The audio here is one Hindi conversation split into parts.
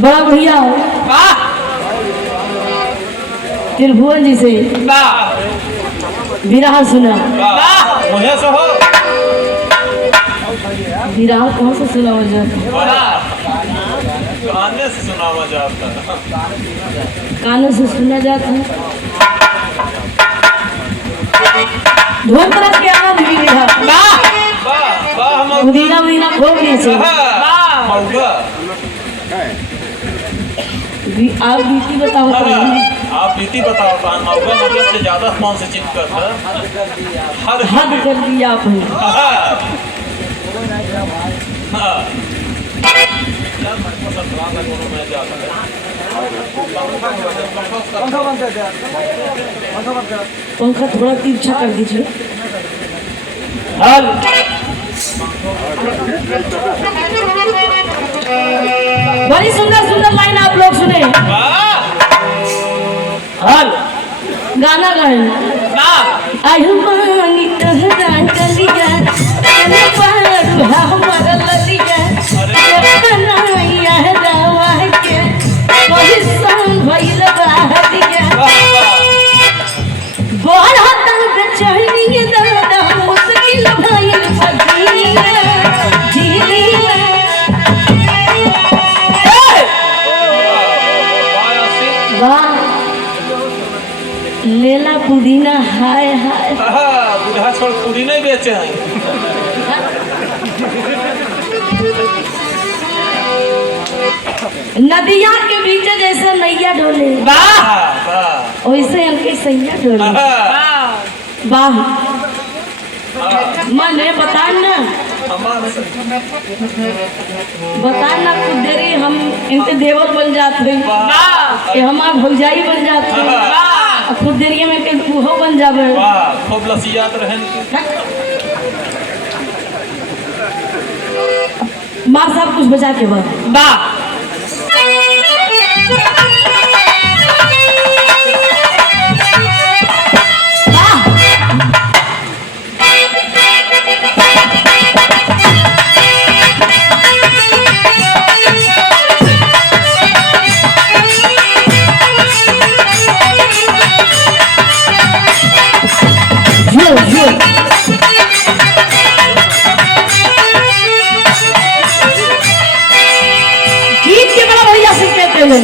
बड़ा भैया त्रिभुवन जी से विराह सुना। विराह कहाँ से सुना काने से सुनावा जाता है। कानों से सुना जाता है। ध्वन तरफ के आनंद भी लिखा उदीना उदीना खोल दिए से आप बीती बताओ तो आप बीती बताओ मौका मतलब से ज्यादा कौन से चीज करता हद कर दिया आपने। पंखा थोड़ा तिरछा कर दीजिए। बड़ी सुंदर सुंदर लाइन आप लोग सुने। गाना गाए आयुमानी तहरा चलिया तने पारू हमारा ललिया बनाया रावा के कोई सन भइल बाहरिया बोल हतन चाहिए दादा मुश्किल भइल फजीला जीलिया वाह लेला पुदीना हाय हाय बुढ़ा छोड़ पूरी नहीं बेचे हैं। नदिया के बीच जैसे नैया डोले वैसे हमके सैया डोले। वाह मने बता ना खुद देरी हम इनके देवर बन जाते कि हमार भौजाई बन जाते खुद देरी में कहीं तूहो बन जावे खूब लसियात रहन। मार साहब कुछ बचा के बाद गीत के बड़ा भैया से कहते हैं।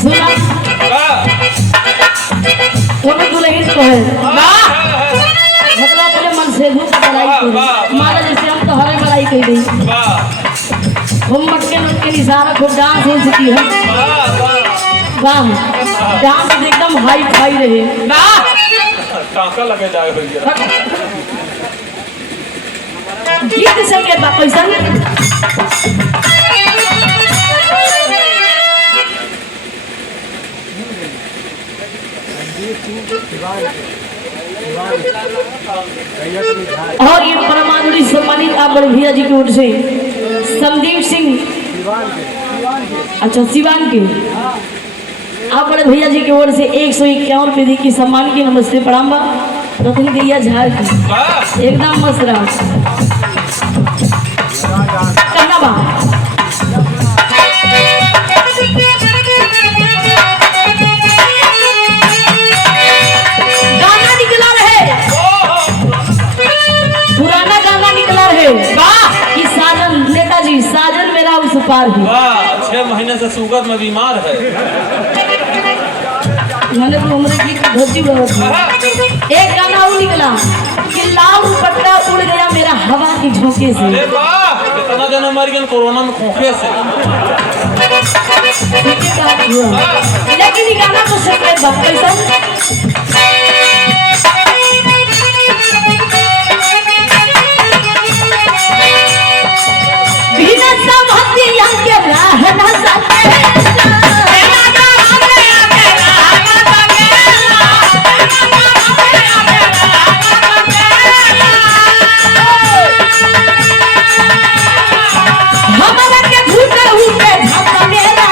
सुना दुल्हन को है मतलब अपने मन से धूप बड़ाई करी माला जैसे हम तो हरे बड़ाई कर दी हम मटके नटके इशारा खूब डांस हो चुकी है। वाह डांस एकदम हाई फाई रहे टांका लगे जाए भैया। गीत से के बात कैसा और ये परमाणु सम्मानित आप बड़े भैया जी की ओर से संदीप सिंह अच्छा सिवान के आप बड़े भैया जी की ओर से 151 रुपये की सम्मान की नमस्ते प्रणाम रतन गैया झाड़ की एकदम मस्त रहा कहना बा गाना निकला रहे पुराना गाना निकला रहे कि साजन नेताजी साजन मेरा उस पार है। 6 महीने से शुगर में बीमार है। मैंने तो उम्र की धोती एक गाना वो निकला कि लाल दुपट्टा उड़ गया मेरा हवा की झोंके से। अरे वाह कितना जन मर गए कोरोना में खोखे से। लेकिन ये गाना तो सेपरेट बात कैसा बिना समझी के रहना सकते हमारा के भूखे हुए झपका मेरा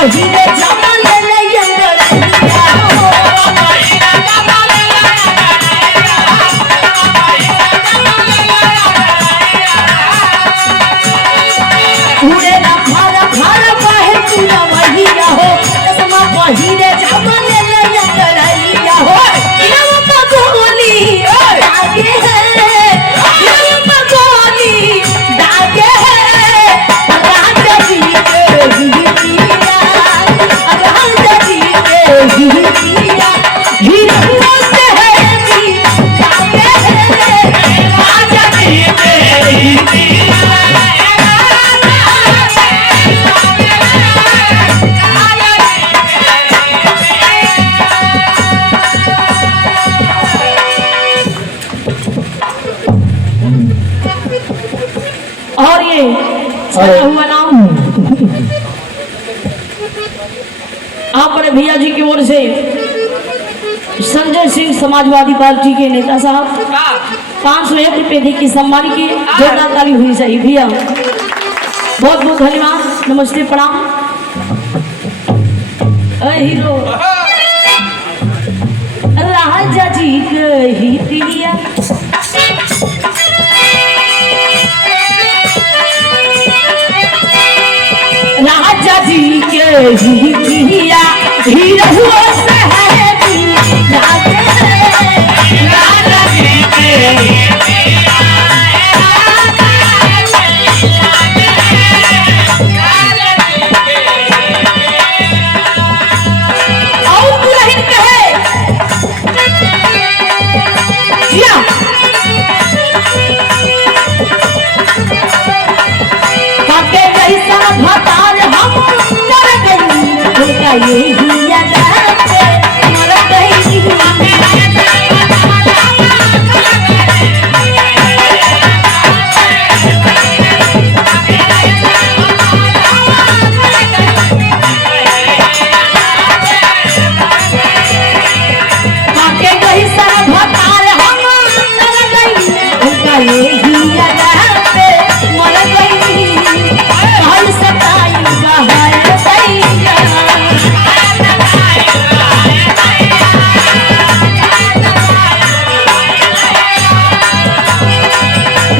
पहिरे जामा ले ले अंगड़ैया उड़े ना भारा भारा बाहे पूरा वहिया हो चश्मा पहिरे जामा ले ले अंगड़ैया हो नव पगोली दागे है नव पगोली दागे है राजा जी के हिरिया राजा जी के हिरिया हिरहुआ से है जी दागे है राजा जी के हिरिया और ये सजा हुआ नाम आप बड़े भैया जी की ओर से संजय सिंह समाजवादी पार्टी के नेता साहब 501 रुपये दी की सम्मान की जोरदार ताली हुई सही भैया बहुत बहुत धन्यवाद नमस्ते प्रणाम हीरो राजा जी के ही प्रिया राजा जी के ही प्रिया हीरो से है जी राजा जी के और दुल्हन कहे जिया काके जैसा भतार हम कर गई उनका ये हिया जाते मर गई काके जैसा भतार हम कर गई उनका ये हिया जाते मर गई काल सताई बहाए सैया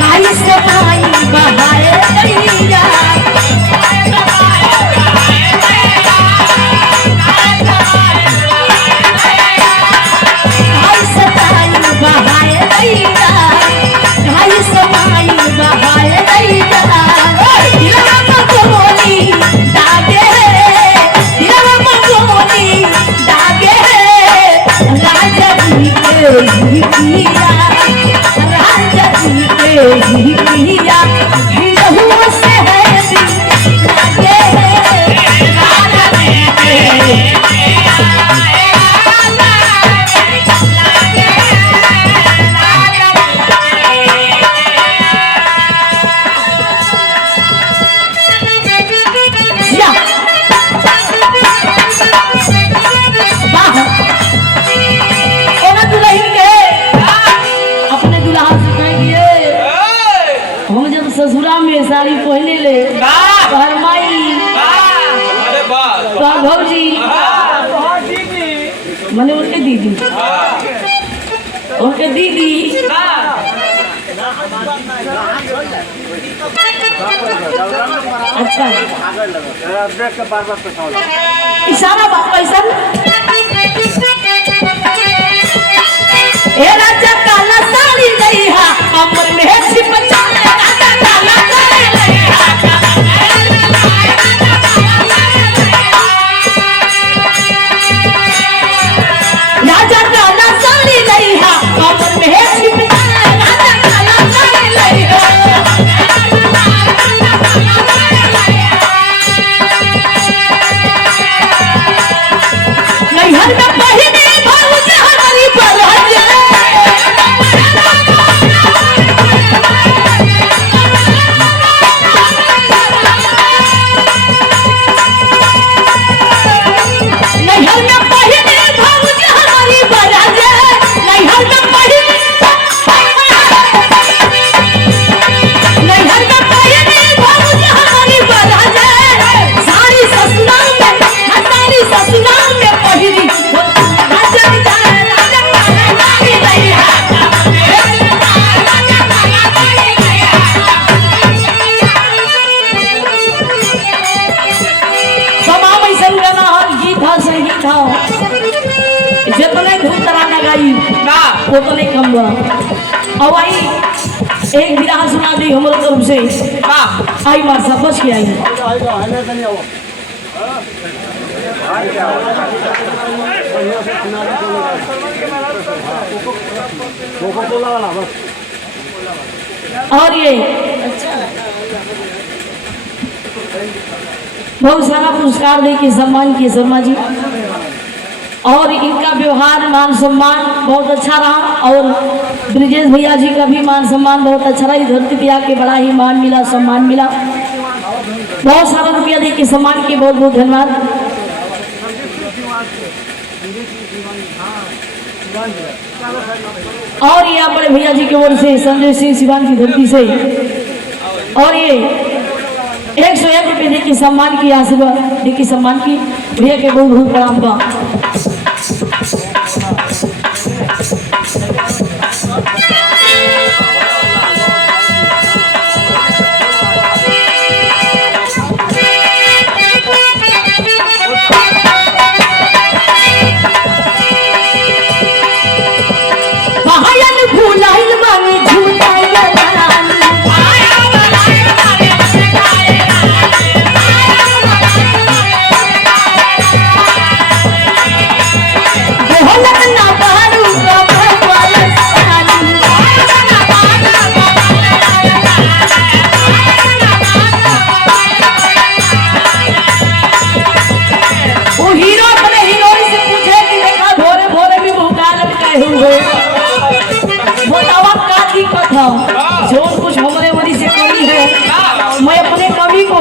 काल सताई बहाए सैया काल सताई बहाए सैया काल सताई बहाए सैया हिरवा पगोली दागे हिरवा पगोली दागे राजा जी के ही प्रिया राजा जी के ही प्रिया हिरहुआ से है जी दागे राजा जी के या वाह ओना दुल्हन के अपने दुल्हा से कहिए हम जब ससुरा में साड़ी पहने ले तोहर माई अरे वाह तोहर भौजी मने उनके दीदी अच्छा इशारा बात कैसन ए राजा काला साड़ी नहीं है अमर में छिप जाए राजा काला साड़ी नहीं है राजा काला साड़ी नहीं है अमर में छिप जाए राजा काला साड़ी नहीं है नैहर में पहिने भौज हमारी पर था जितने धूम तराना गाई उतने कम बा। अब आई एक विराह सुना दी हमारे तरफ से। आई मार सब बच के आई। और ये बहुत सारा पुरस्कार दे के सम्मान किए शर्मा जी, और इनका व्यवहार मान सम्मान बहुत अच्छा रहा, और ब्रिजेश भैया जी का भी मान सम्मान बहुत अच्छा रहा। धरती पे आके बड़ा ही मान मिला, सम्मान मिला। बहुत सारा रुपया दे के सम्मान किए, बहुत बहुत धन्यवाद। और ये आप बड़े भैया जी की ओर से संजय सिंह सिवान की धरती से, और ये 101 रुपये देखिए सम्मान की, आशीर्वाद देखिए सम्मान की, भैया के बहुत बहुत प्रणाम बा। जो कुछ हमारे वरी से कमी है, मैं अपने कमी को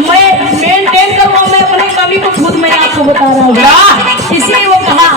मैं मेंटेन करूँगा। मैं अपने कमी को खुद मैं आपको बता रहा हूँ। इसलिए वो कहा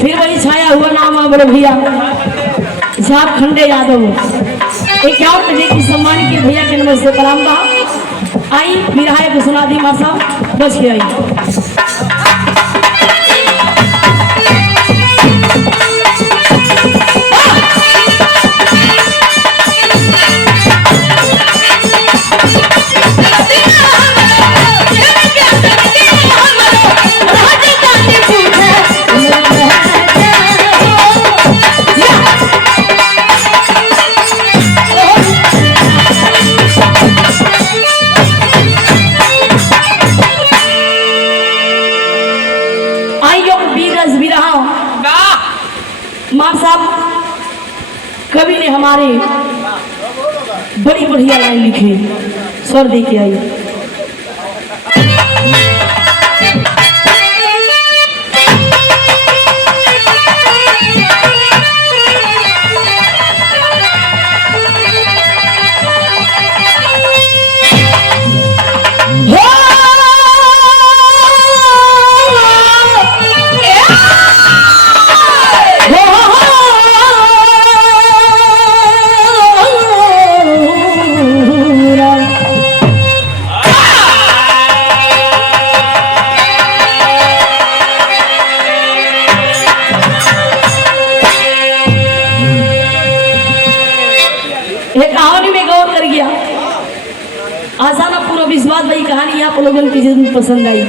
फिर वही छाया हुआ नाम है बड़े भैया झारखंडे यादव। एक और देखिए सम्मान के भैया के नंबर से प्रणाम बा। आई विराय को सुना दी माँ साहब बच के आई। मार साहब कवि ने हमारे बड़ी बढ़िया लाइन लिखी, स्वर दे के आई। एक कहानी में गौर कर गया। आशा ना पूरा विश्वास भाई कहानी आप लोगों की जरूर पसंद आई।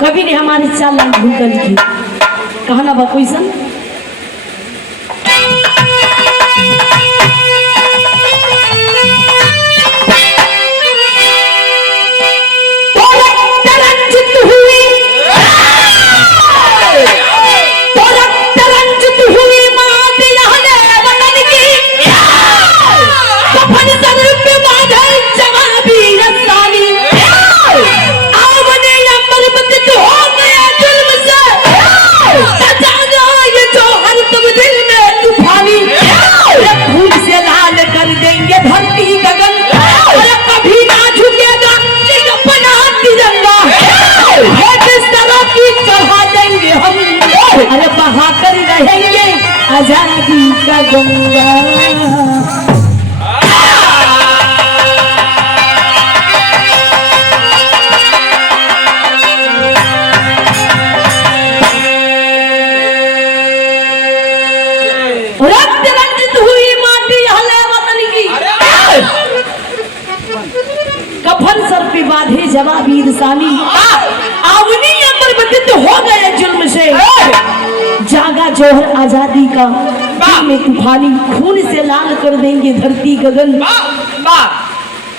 कभी ने हमारे 4 लाख भूल लिखी कहाना बा क्वेश्चन आजादी का गंगा। रक्त रंजित हुई माटी हले वतन की कफन सर पे बांधे जवाबी इंसानी आवनी अंबर बंदित हो गए जुल्म से जागा जोहर आजादी का दिल में तूफानी खून से लाल कर देंगे धरती गगन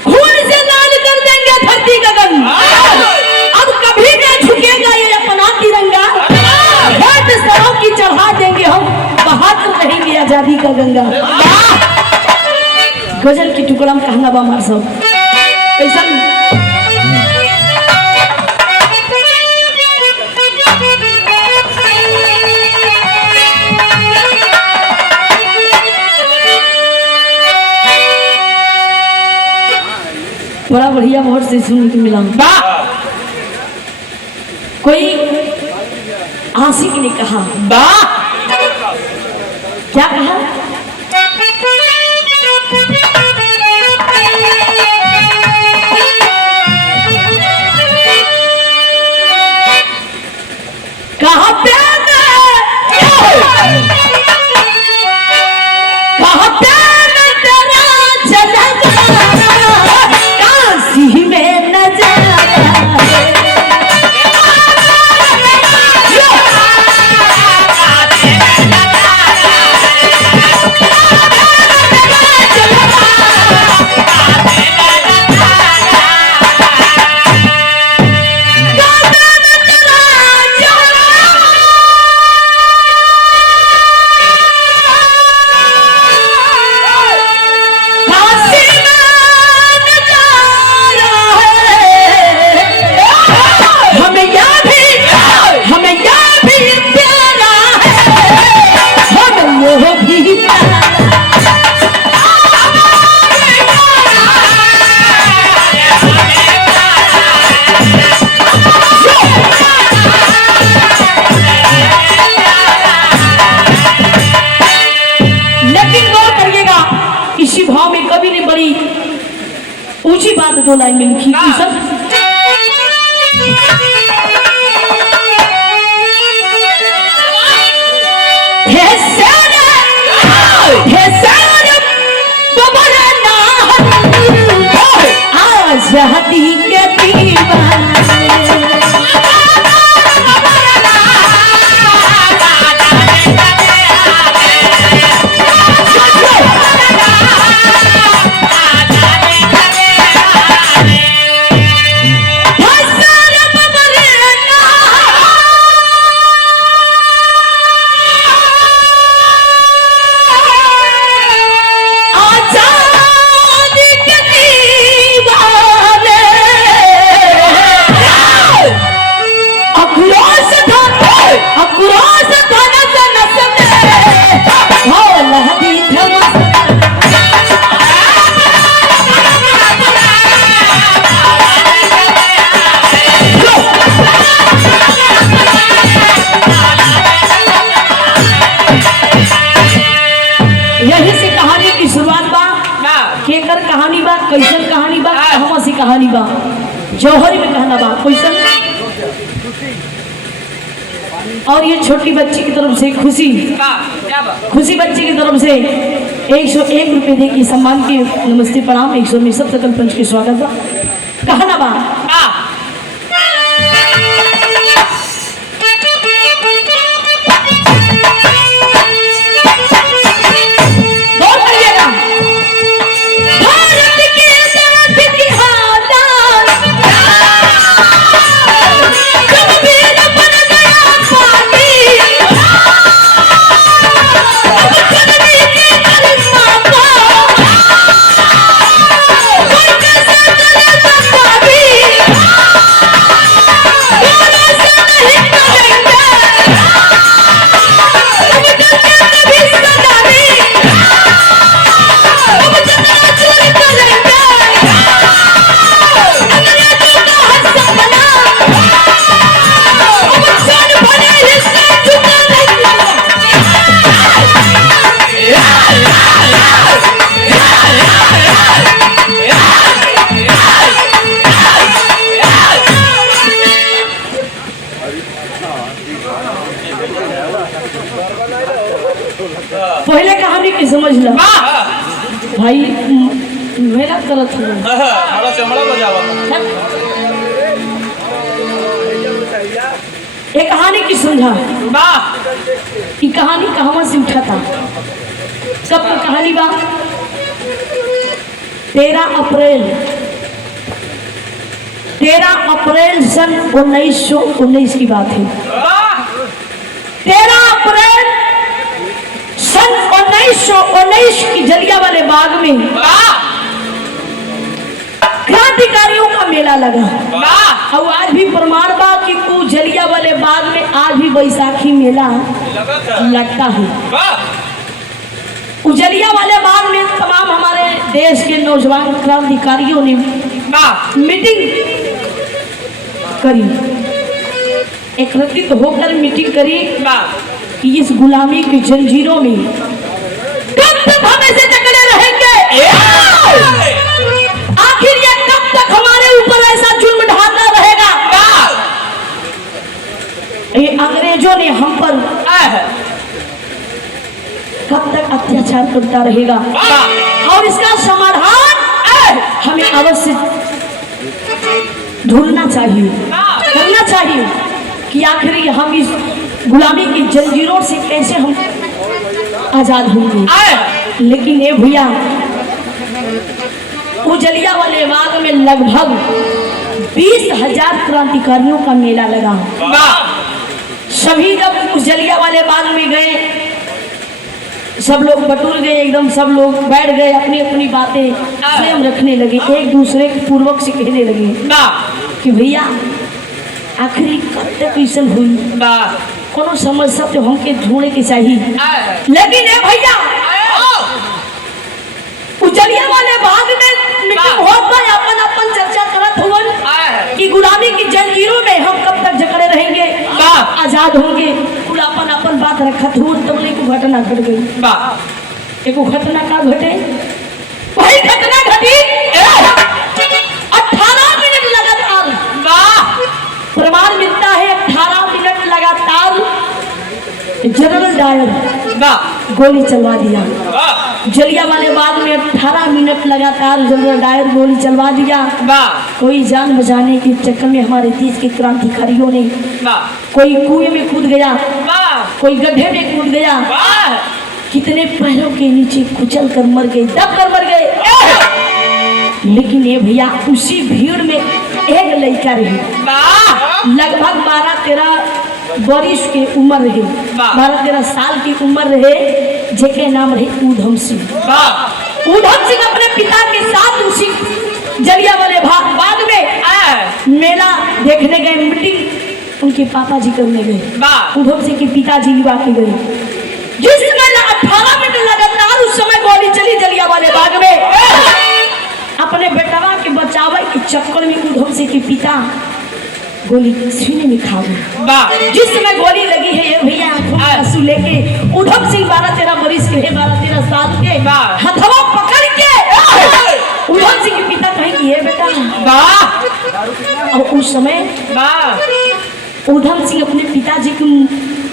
खून से लाल कर देंगे धरती गगन अब कभी न झुकेगा ये अपना तिरंगा हाथ सरों की चढ़ा देंगे हम बहादुर रहेंगे आजादी का गंगा। गजल की टुकड़ा में कहना बा मार सब कैसा बड़ा बढ़िया बहुत से सुनने को मिला। कोई आशिक ने कहा क्या कहा कहा प्यार ऊंची बात 2 लाइन में लिखी सब आजादी के दीवाने कहानी बा कैसन कहानी बा कहवा सी कहानी बा जौहरी में कहना बा कैसन और ये छोटी बच्ची की तरफ से खुशी बच्ची की तरफ से 101 रुपये दे की सम्मान के नमस्ते प्रणाम 100 में सब सकल पंच के स्वागत बा कहना बा पहले कहानी की समझ लो भाई मेरा गलत हुआ हमारा चमड़ा बजावा एक कहानी की समझा कि कहानी कहाँ से उठा था कब की कहानी बा 13 अप्रैल सन 1919 की बात है 13 अप्रैल सन 1919 की जलियांवाले बाग में क्रांतिकारियों का मेला लगा और आज भी प्रमाण बा कि को जलियांवाले बाग में आज भी बैसाखी मेला लगता है। जलियांवाले बाग में तमाम हमारे देश के नौजवान क्रांतिकारियों ने मीटिंग करी, एकत्रित होकर मीटिंग करी कि इस गुलामी की जंजीरों में कब तक हम ऐसे जकड़े रहेंगे, आखिर ये कब तक हमारे ऊपर ऐसा जुल्म ढाता रहेगा। ये अंग्रेजों ने हम पर कब तक अत्याचार करता रहेगा और इसका समाधान हमें अवश्य ढूंढना चाहिए, करना चाहिए कि आखिर हम इस गुलामी की जंजीरों से कैसे हम आजाद होंगे। लेकिन ये भैया जलियांवाले बाग में लगभग 20,000 क्रांतिकारियों का मेला लगा। सभी जब उस जलियांवाले बाग में गए सब लोग बटुर गए, एकदम सब लोग बैठ गए, अपनी अपनी बातें स्वयं रखने लगे, एक दूसरे के पूर्वक से कहने लगे कि भैया आखिरी कब तक ऐसा हुई कोनो समस्या तो हमके ढूंढे के चाहिए। लेकिन ए भैया जलियांवाले बाग में मीटिंग होता है, अपन चर्चा करत हुवन कि गुलामी की जंजीरों में हम कब तक जकड़े रहेंगे, आजाद होंगे। कुल अपन बात रखत हुवन तब एक घटना घट गई। एक घटना का घटे, वही घटना घटी 18 मिनट लगातार, प्रमाण मिलता है 18 मिनट लगातार जनरल डायर गोली चलवा दिया। जलियांवाले बाग में 18 मिनट लगातार जनरल डायर गोली चलवा दिया। कोई जान बचाने के चक्कर में हमारे देश के क्रांतिकारियों ने कोई कुएं में कूद गया, कोई गड्ढे में कूद गया, कितने पैरों के नीचे कुचल कर मर गए, दब कर मर गए। लेकिन ये भैया उसी भीड़ में एक लड़का रही, लगभग 12-13 वर्ष के उम्र रहे, 12-13 साल की उम्र रहे, जेके नाम रहे ऊधम सिंह। ऊधम सिंह अपने पिता के साथ उसी जलियांवाले बाग में मेला देखने गए, मीटिंग उनके पापा जी करने गए। ऊधम सिंह के पिताजी लिवा के गए। जिस समय 18 मिनट लगातार उस समय गोली चली जलियांवाले बाग में, अपने बेटवा के बचावे के चक्कर में ऊधम सिंह के पिता गोली सीने में खा गए। जिस समय गोली लगी है ये भैया आंसू लेके ऊधम सिंह 12-13 वर्ष के, 12-13 साल के, हथवा पकड़ के ऊधम सिंह के पिता कहेंगे ये बेटा। और उस समय ऊधम सिंह अपने पिताजी को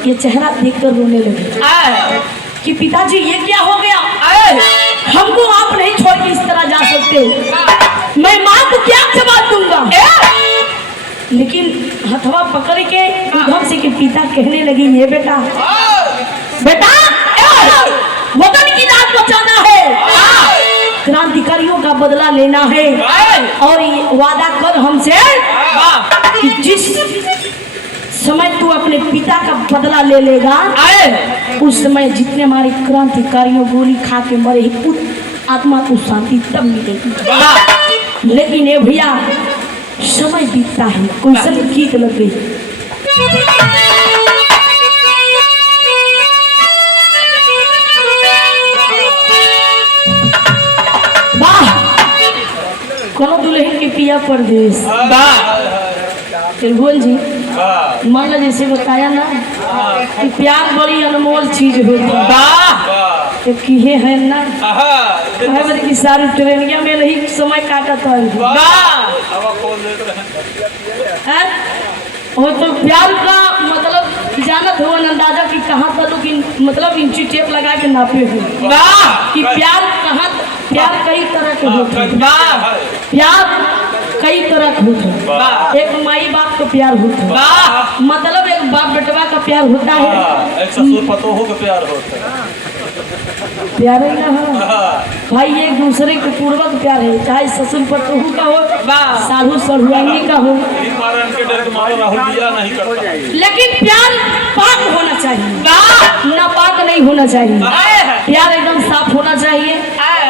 ये चेहरा देखकर रोने लगे कि पिताजी ये क्या हो गया, हमको आप नहीं छोड़ के इस तरह जा सकते, मैं माँ को क्या जवाब दूंगा। लेकिन हथवा पकड़ के उद्धव सिंह के पिता कहने लगी, ये बेटा बेटा वतन की जान बचाना है, क्रांतिकारियों का बदला लेना है, और ये वादा कर हमसे कि जिस समय तू अपने पिता का बदला ले लेगा, उस समय जितने हमारे क्रांतिकारियों गोली खा के मरे ही उस आत्मा को शांति तब मिलेगी। लेकिन ये भैया समय बीतता है, कोई सन गीत लग गई। वाह कोनो दुल्हन के पिया परदेश। त्रिभुवन जी मान लो जैसे बताया ना कि प्यार बड़ी अनमोल चीज होती है, किए है ना कि सारी ट्रेनिया में नहीं समय काटा था वो तो प्यार का मतलब जानत हो अंदाजा कि कहाँ तक मतलब इंची टेप लगा के नापे हो कि प्यार कहाँ, प्यार कई तरह के होते हैं, प्यार कई तरह के होते हैं। एक माई बाप का प्यार होता है, मतलब एक बाप बेटवा का प्यार होता है, एक ससुर पतोहू का प्यार होता है, प्यार है ना भाई, एक दूसरे को पूर्वक प्यार है, चाहे ससुर पतोहू का हो, साधु सढ़ुआनी का हो, लेकिन प्यार पाक होना चाहिए, ना पाक नहीं होना चाहिए। प्यार एकदम साफ होना चाहिए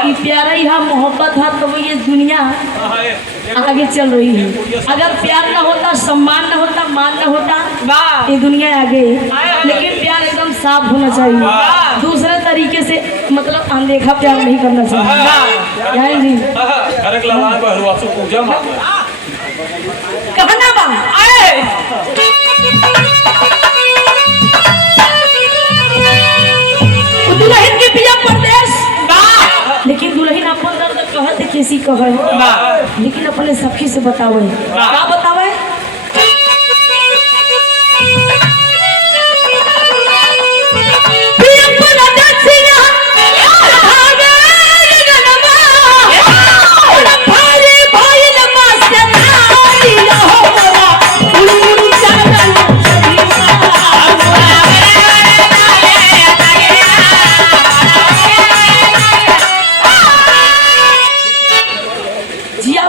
कि प्यारा ही है, मोहब्बत है, तो ये दुनिया आगे चल रही है। अगर प्यार ना होता, सम्मान ना होता, मान ना होता, ये दुनिया आगे। लेकिन प्यार एकदम साफ होना चाहिए, दूसरे तरीके से मतलब अनदेखा प्यार नहीं करना चाहिए जी। कहना बा दुल्हन के पिया परदेश, लेकिन दुल्हन अपन दर्द कहत किसी कहे, लेकिन अपने सखी से बतावे, क्या बतावे,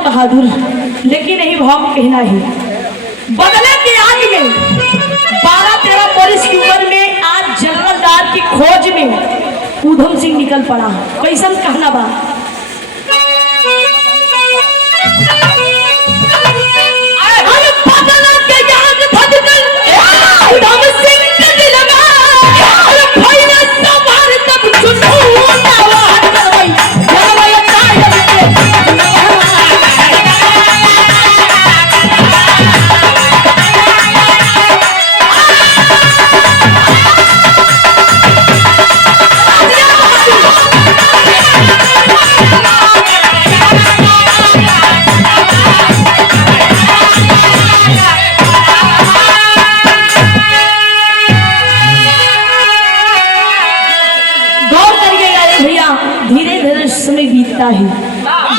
बहादुर। लेकिन यही भाव कहना है, बदले के आग में 12-13 वर्ष की उम्र में आज जनरल डायर की खोज में उधम सिंह निकल पड़ा। कैसन कहना बा,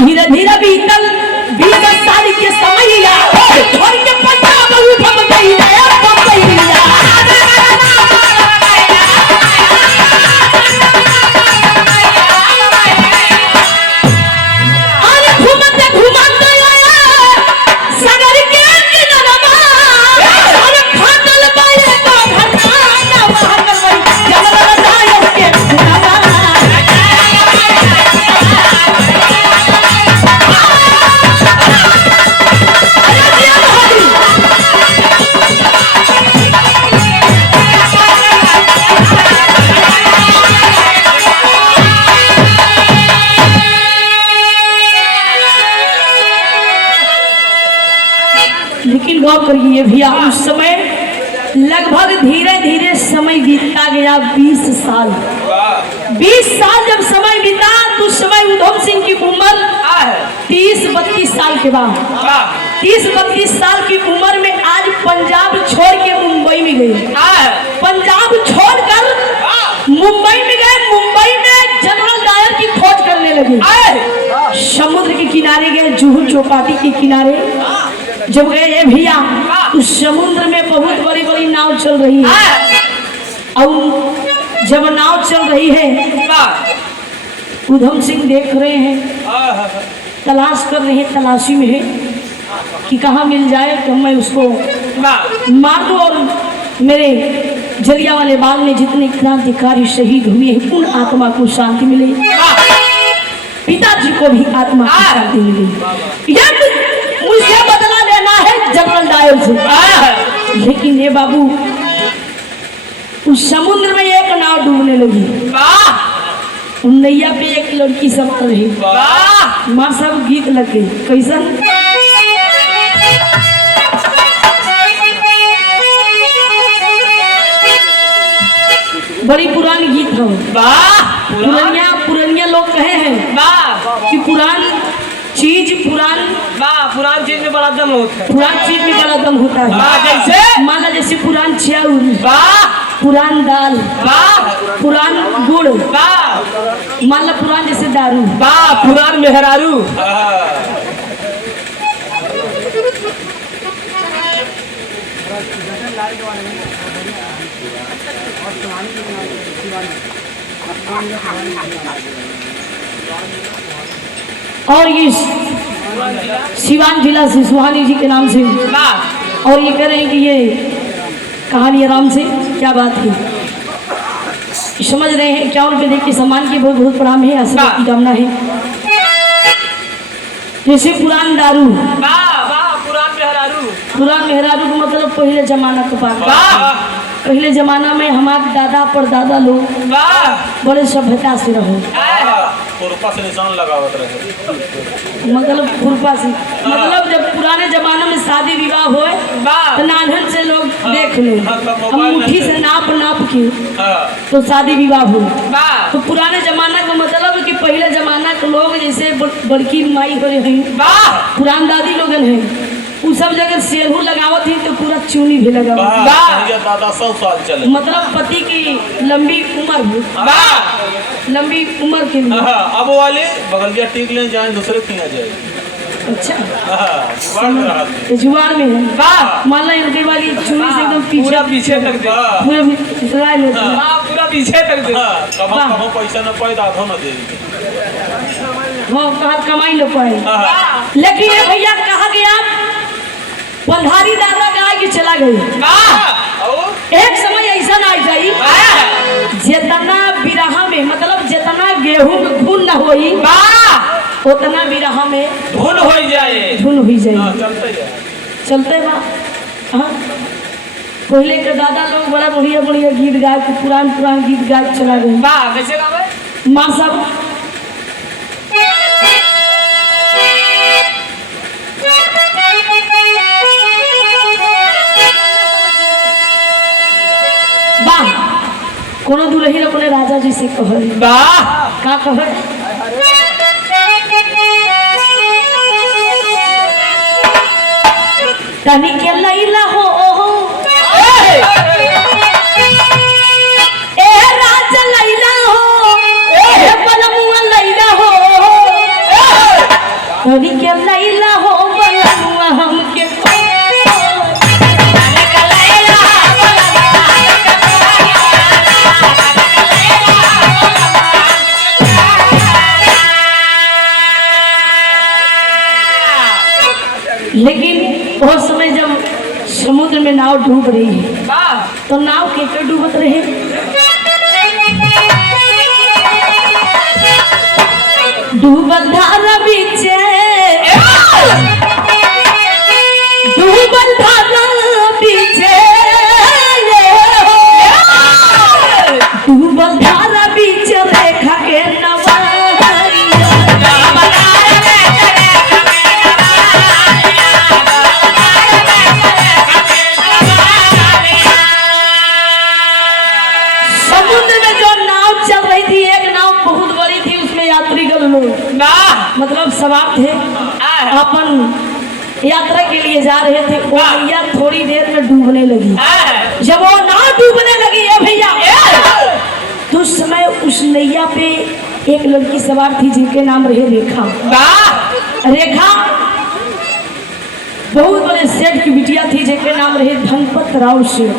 धीरे धीरे बीतल 20 साल के समय छोड़ के पंजाब उठम गई गौर करिए भैया, उस समय लगभग धीरे धीरे समय बीतता गया 20 साल। 20 साल जब समय बीता तो उस समय उधम सिंह की उम्र 30-32 साल के बाद 30-32 साल की उम्र में आज पंजाब छोड़ के मुंबई में गई। पंजाब छोड़कर मुंबई में गए, मुंबई में जनरल डायर की खोज करने लगे। समुद्र के किनारे गए, जुहू चौपाटी के किनारे जब गए ये भैया, उस समुद्र में बहुत बड़ी बड़ी नाव चल रही है। और जब नाव चल रही है, उधम सिंह देख रहे हैं, तलाश कर रहे हैं, तलाशी में है कि कहाँ मिल जाए तो मैं उसको मार दूं और मेरे जलियांवाले बाग में जितने क्रांतिकारी शहीद हुए हैं उन आत्मा को शांति मिले, पिताजी को भी आत्मा को शांति मिले। ये मुझे बदला लेना है जनरल डायर से। लेकिन ये बाबू, उस समुद्र में एक नाव डूबने लगी, नैया पे एक लड़की सवार रही। माँ सब गीत लग गई, कैसन? बड़ी पुरानी गीत हो। पुरानिया लोग कहे हैं कि पुरान चीज पुरान चीज में बड़ा दम होता है। पुरान चीज में बड़ा दम होता है। जैसे मान लो, जैसे पुरान चावल, पुरान दाल, पुरान गुड़, मान लो पुरान जैसे दारू, पुरान मेहरारू। और ये सिवान जिला से सुहानी जी के नाम से, और ये कह रहे हैं कि ये कहानी आराम से क्या बात है, समझ रहे हैं। क्या उनके देख के सम्मान की बहुत बहुत प्रणाम है, आशीर्वाद की कामना है। जैसे पुरान दारू, पुरान मेहरारू का मतलब पहले जमाना का बात। पहले जमाना में हमारे दादा परदादा लोग बड़े सभ्यता से रहो, खुरपा से निशान लगावत रहे। मतलब खुरपा से, मतलब जब पुराने जमाने में शादी विवाह होए तो नानहन से लोग देख लो, अंगूठी से नाप के तो शादी विवाह हो। तो पुराने जमाना का मतलब कि पहले जमाना के लोग जैसे बड़की माई हो रही हैं, पुरान दादी लोग हैं, उस सब जगह सेहू लगावत ही तो पूरा चूनी भी लगावत। दादा 100 साल चले, मतलब पति की लंबी उम्र हो, लंबी उम्र के लिए। अब वाले बगलिया टीक ले जाए, दूसरे की जाए। अच्छा, जुआर में है। मान लो इनके वाली चूनी से एकदम पीछे तक पूरा पीछे तक दे। कम पैसा न पाए आधो न दे, कहा कमाई न पाए। लेकिन ये भैया कहा गया, पंधारी दादा गाय के चला गई। एक समय ऐसा ना आ जाई, जितना बिरहा में, मतलब जितना गेहूं में धुन न होई, उतना बिरहा में धुन हो जाए, धुन हो जाए। चलते बा। पहले के दादा लोग बड़ा बढ़िया बढ़िया गीत गा के, पुरान गीत गा के चला गए। कैसे गावे? माँ सब कोनो दुल्ही अपने राजा जी से कहे, का कहे? तनी के लैला हो ए राजा लैला हो, ए बलमुआ लैला हो, तनी के लैला हो बलमुआ हमके। लेकिन बहुत समय जब समुद्र में नाव डूब रही है, तो नाव के डूबत रहे, डूबल धारा बीचे, डूबल धारा बीचे, डूबल धारा बीचे रेखा के नवारिया। मतलब सवार थे, अपन यात्रा के लिए जा रहे थे। वो भैया थोड़ी देर में डूबने लगी। जब वो नाव डूबने लगी है भैया, तो उस समय उस नैया पे एक लड़की सवार थी जिनके नाम रहे रेखा। रेखा बहुत बड़े सेठ की बिटिया थी जिनके नाम रहे धनपत राव सेठ।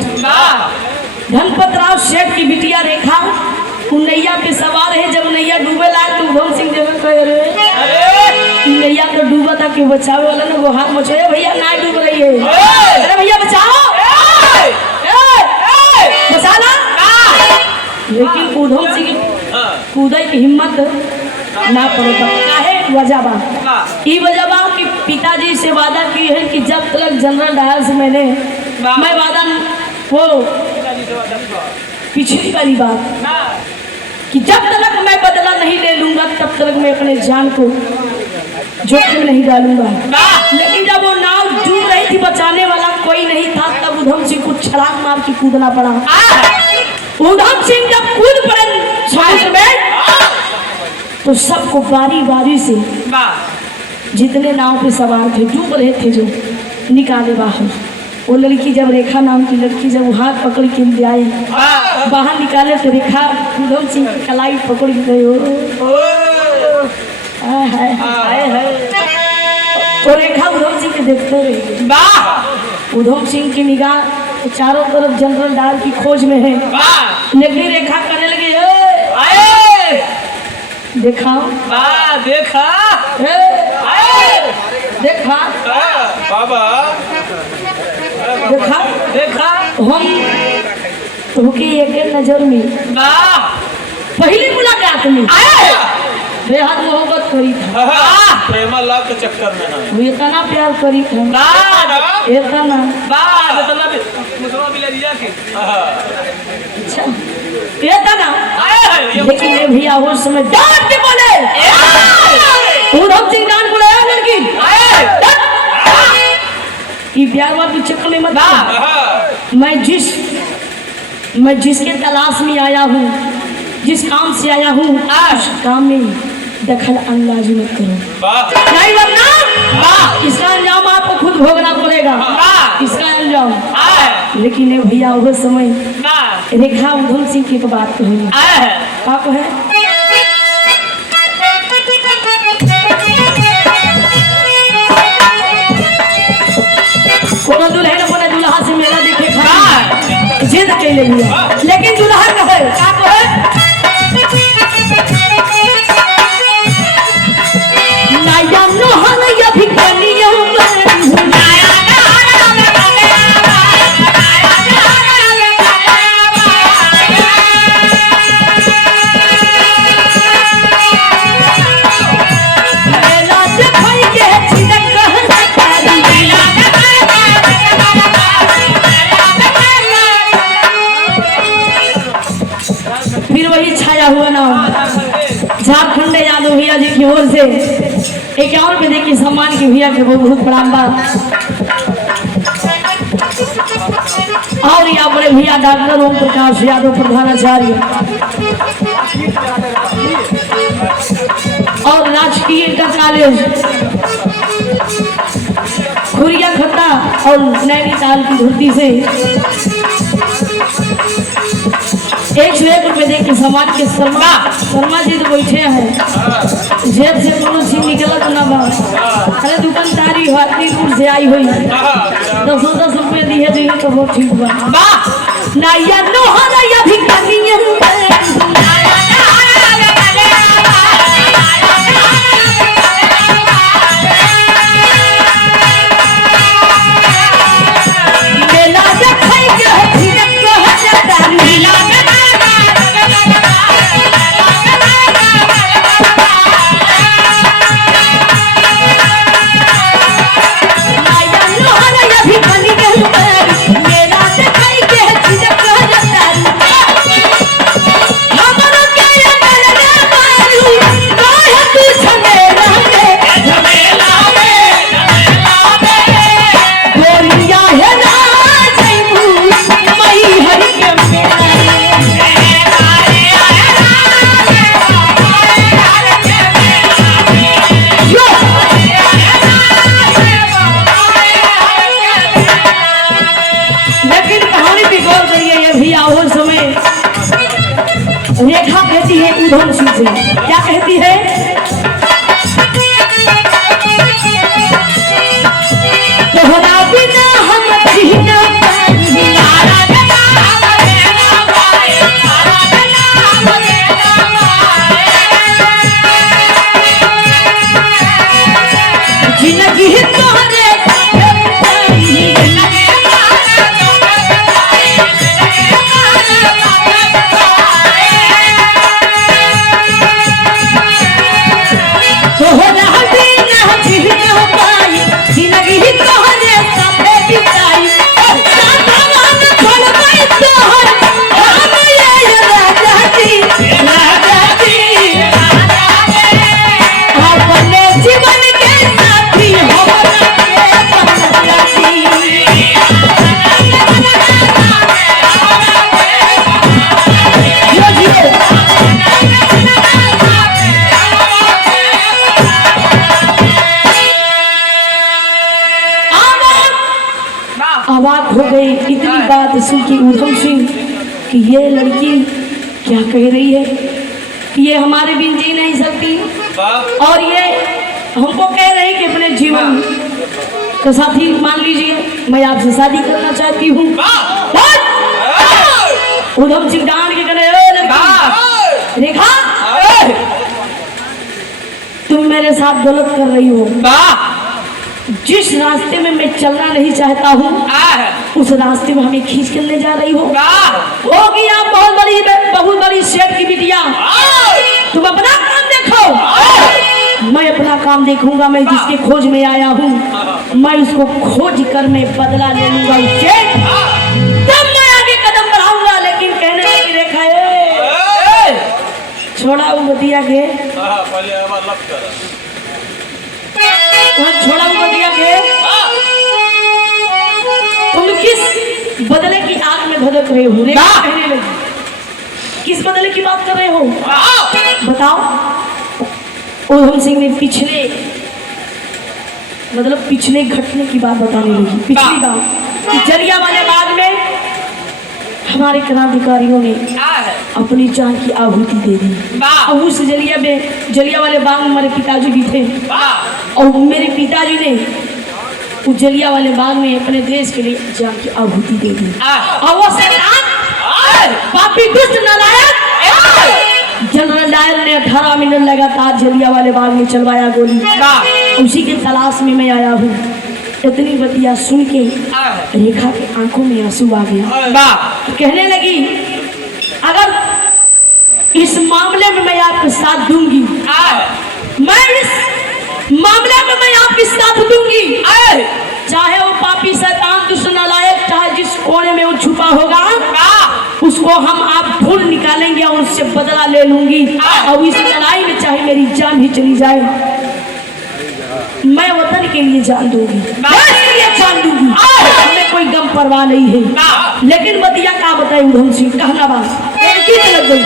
धनपत राव सेठ की बिटिया रेखा नैया पे सवार है। जब नैया डूबे लाए तो उधम सिंह जब कह रहे नैया तो डूबा था कि बचावे वाला ने वो हाथ मचे भैया ना डूब रही है, अरे भैया बचाओ बचाना। लेकिन उधम सिंह कूदे की हिम्मत ना पड़े। काहे वजह बा कि पिताजी से वादा की है कि जब तक जनरल डायर से मैं वादा वो पिछली वाली बात कि जब तक मैं बदला नहीं ले लूंगा तब तक मैं अपने जान को जोखिम नहीं डालूंगा। लेकिन जब वो नाव डूब रही थी बचाने वाला कोई नहीं था तब उधम सिंह को छलांग मार के कूदना पड़ा। उधम सिंह जब कूद पड़े समुद्र में तो सबको बारी बारी से जितने नाव पे सवार थे डूब रहे थे जो निकाले बाहर। वो लड़की जब रेखा नाम की लड़की जब वो हाथ पकड़ के ले आए बाहर निकाले तो रेखा उधम सिंह की कलाई पकड़ के गए। तो रेखा उधम सिंह के देखते रहे। उधम सिंह की निगाह चारों तरफ जनरल डायर की खोज में है। लेकिन रेखा करने लगी देखा देखा देखा बाबा देखा देखा हम तुमके एक नजर में पहली मुलाकात में बेहद मोहब्बत करी था। प्रेमा लाभ के चक्कर में ना वो इतना प्यार करी था इतना अच्छा इतना। लेकिन ये भैया उस समय डांट के बोले उधम सिंह डांट बोले लड़की ये प्यार वार के चक्कर में मत। मैं जिसके तलाश में आया हूँ जिस काम से आया हूँ उस काम में दखल अंदाजी मत करो नहीं वरना इसका अंजाम आपको खुद भोगना पड़ेगा इसका अंजाम। लेकिन भैया वो समय रेखा उधम सिंह की बात कहेंगे आप है कोनो दुल्हन अपने दुल्हा से मेला देखे जिद के ले लिया। लेकिन दुल्हा कहे क्या कहे नाया नोहन या भिखारियों हुआ ना झारखंड यादव भैया जी की ओर से 51 रुपये देखिए सम्मान की भैया के बहुत प्रणाम बा। और यहाँ बड़े भैया डॉक्टर ओम प्रकाश यादव प्रधानाचार्य और राजकीय इंटर कॉलेज खुरिया खत्ता और नैनीताल की धरती से 101 रुपये दे के समाज के शर्मा जी तो बैठे हैं जेब से कोनो चीज निकलत ना बा। अरे दुकानदारी हाथी दूर से आई हुई 10 रुपये दिए दिए तो बहुत ठीक बा ना या नो हरा या भी कनिया गए। इतनी बात सुन के ऊधम सिंह कि ये लड़की क्या कह रही है कि ये हमारे बिन जी नहीं सकती और ये हमको कह रही कि अपने जीवन तो साथी मान लीजिए मैं आपसे शादी करना चाहती हूँ। ऊधम सिंह डांट के करे रेखा तुम मेरे साथ गलत कर रही हो। जिस रास्ते में मैं चलना नहीं चाहता हूँ उस रास्ते में हमें खींच कर ले जा रही हो। होगी आप बहुत बड़ी सेठ की बिटिया। तुम अपना काम देखो, मैं अपना काम देखूंगा। मैं जिसके खोज में आया हूँ मैं उसको खोज कर मैं बदला ले लूंगा उससे, तब मैं आगे कदम बढ़ाऊंगा। लेकिन कहने लगी रेखा छोड़ा वो बतिया के छोड़ा वो बतिया के तुम किस बदले की आग में भदक रहे हो? रेखा कहने लगी किस बदले की बात कर रहे हो बताओ। ऊधम सिंह ने पिछले घटने की बात बताने लगी। पिछली बात कि जलियांवाले बाग में हमारे क्रांतिकारियों ने अपनी जान की आहुति दे दी। और उस जलियांवाले बाग में हमारे पिताजी भी थे और मेरे पिताजी ने उस जलियांवाले बाग में अपने देश के लिए जान की आहुति दे दी। और वो शैतान पापी दुष्ट नालायक जनरल डायर ने 18 मिनट लगातार जलियांवाले बाग में चलवाया गोली। उसी के तलाश में मैं आया हूँ। इतनी बतिया सुन के रेखा की आंखों में आंसू आ गया। कहने लगी अगर इस मामले में मैं आपका साथ दूंगी, मैं इस मामले में मैं आपके साथ दूंगी, चाहे वो पापी शैतान दुष्ट नालायक चाहे जिस कोने में वो छुपा होगा उसको हम आप ढूंढ निकालेंगे और उससे बदला ले लूंगी। और इस लड़ाई में चाहे मेरी जान भी चली जाए मैं वतन के लिए जान दूंगी, जान दूंगी। हमें कोई गम परवाह नहीं है। लेकिन बतिया क्या बताए ऊधम सिंह कहना बात लग गई।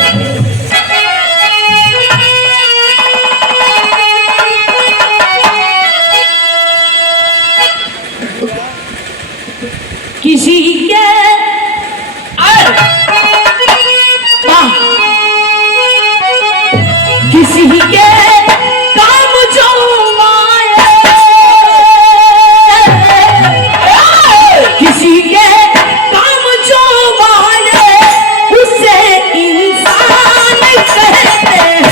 किसी के किसी के काम जो माए, किसी के काम जो माए उसे इंसान कहते हैं।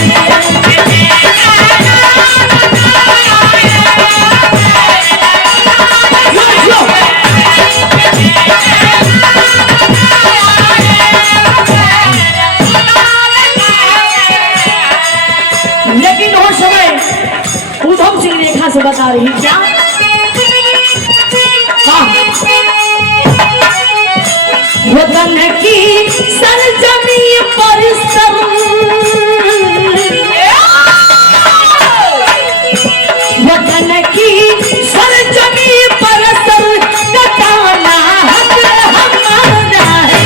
लेकिन वो समय ऊधम सिंह रेखा से बता रही क्या वतन की सरजमी पर वतन की सरजमी पर सर कटाना हक हमारा है।